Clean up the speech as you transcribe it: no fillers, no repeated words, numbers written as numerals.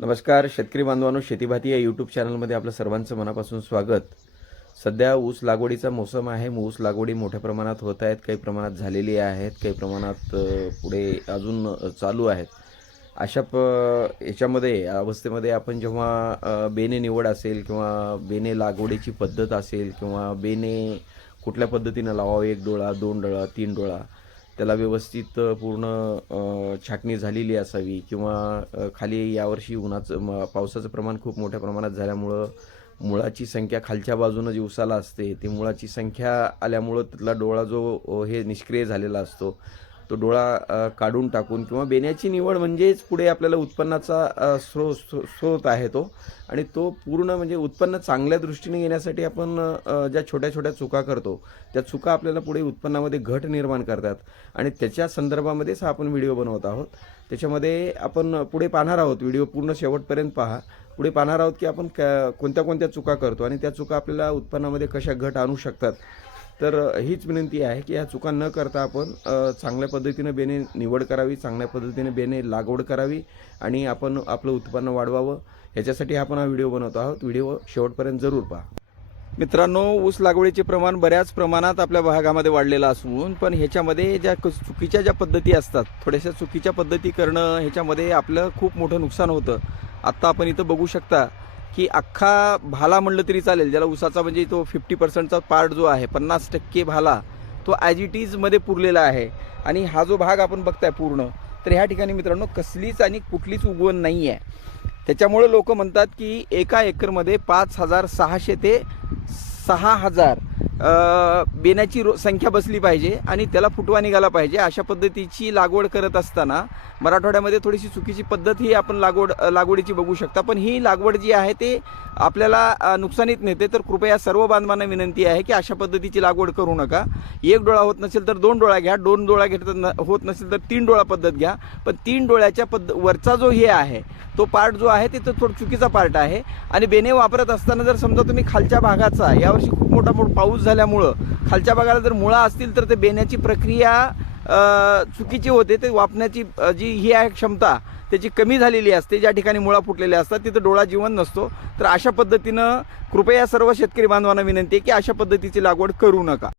नमस्कार शेतकरी बांधवांनो, शेतीभाती या यूट्यूब चॅनलमध्ये आपलं सर्वांचं मनापासून स्वागत. सध्या ऊस लागवडीचा मोसम आहे. ऊस लागवडी मोठ्या प्रमाणात होत आहेत, काही प्रमाणात झालेली आहेत, काही प्रमाणात पुढे अजून चालू आहेत. अशा याच्यामध्ये अवस्थेमध्ये आपण जेव्हा बेने निवड असेल किंवा बेने लागवडीची पद्धत असेल किंवा बेने कुठल्या पद्धतीनं लावावं, 1 डोळा 2 डोळा 3 डोळा, त्याला व्यवस्थित पूर्ण छाटणी झालेली असावी किंवा खाली यावर्षी पावसाचं प्रमाण खूप मोठ्या प्रमाणात झाल्यामुळं मुळाची संख्या खालच्या बाजूनं जी उसाला असते ती मुळाची संख्या आल्यामुळं तिथला डोळा जो हे निष्क्रिय झालेला असतो तो डोळा काढून टाकून किंवा बेण्याची निवड म्हणजेच पुढे आपल्याला उत्पन्नाचा स्रोत आहे तो, आणि तो पूर्ण म्हणजे उत्पन्न चांगल्या दृष्टीने घेण्यासाठी आपण ज्या छोट्या छोट्या चुका करतो त्या चुका आपल्याला पुढे उत्पन्नामध्ये घट निर्माण करतात, आणि त्याच्या संदर्भामध्येच हा आपण व्हिडिओ बनवत आहोत. त्याच्यामध्ये आपण पुढे पाहणार आहोत, व्हिडिओ पूर्ण शेवटपर्यंत पहा. पुढे पाहणार आहोत की आपण कोणत्या कोणत्या चुका करतो आणि त्या चुका आपल्याला उत्पन्नामध्ये कशा घट आणू शकतात. तर हीच विनंती आहे की ह्या चुका न करता आपण चांगल्या पद्धतीने बेने निवड करावी, चांगल्या पद्धतीने बेने लागवड करावी आणि आपण आपलं उत्पन्न वाढवावं. ह्याच्यासाठी आपण हा व्हिडिओ बनवतो आहोत. व्हिडिओ शेवटपर्यंत जरूर पहा. मित्रांनो, ऊस लागवडीचे प्रमाण बऱ्याच प्रमाणात आपल्या भागामध्ये वाढलेलं असून पण ह्याच्यामध्ये ज्या चुकीच्या ज्या पद्धती असतात, थोड्याशा चुकीच्या पद्धती करणं ह्याच्यामध्ये आपलं खूप मोठं नुकसान होतं. आत्ता आपण इथं बघू शकता की अख्खा भाला म्हणलं तरी चालेल, ज्याला ऊसाचा म्हणजे तो 50%चा पार्ट जो आहे, 50% भाला तो ॲज इट इजमध्ये पुरलेला आहे. आणि हा जो भाग आपण बघताय पूर्ण, तर ह्या ठिकाणी मित्रांनो कसलीच आणि कुठलीच उगवण नाही आहे. त्याच्यामुळे लोक म्हणतात की एका एकरमध्ये 5,600 ते 6,000 बेण्याची संख्या बसली पाहिजे आणि त्याला फुटवा निघाला पाहिजे. अशा पद्धतीची लागवड करत असताना मराठवाड्यामध्ये थोडीशी चुकीची पद्धत ही आपण लागवडीची बघू शकता. पण ही लागवड जी आहे ते आपल्याला नुकसानीत नेते. तर कृपया सर्व बांधवांना विनंती आहे की अशा पद्धतीची लागवड करू नका. 1 डोळा होत नसेल तर 2 डोळा घ्या, 2 डोळा होत नसेल तर 3 डोळा पद्धत घ्या. पण 3 डोळ्याच्या वरचा जो हे आहे तो पार्ट जो आहे ते तर थोडं चुकीचा पार्ट आहे. आणि बेने वापरत असताना जर समजा तुम्ही खालच्या भागाचा, यावर्षी खूप मोठा पाऊस झाल्यामुळं खालच्या भागाला जर मुळा असतील तर ते बेण्याची प्रक्रिया चुकीची होते. ते वापरण्याची जी ही आहे क्षमता त्याची कमी झालेली असते. ज्या ठिकाणी मुळा फुटलेल्या असतात तिथं डोळा जिवंत नसतो. तर अशा पद्धतीनं कृपया सर्व शेतकरी बांधवांना विनंती आहे की अशा पद्धतीची लागवड करू नका.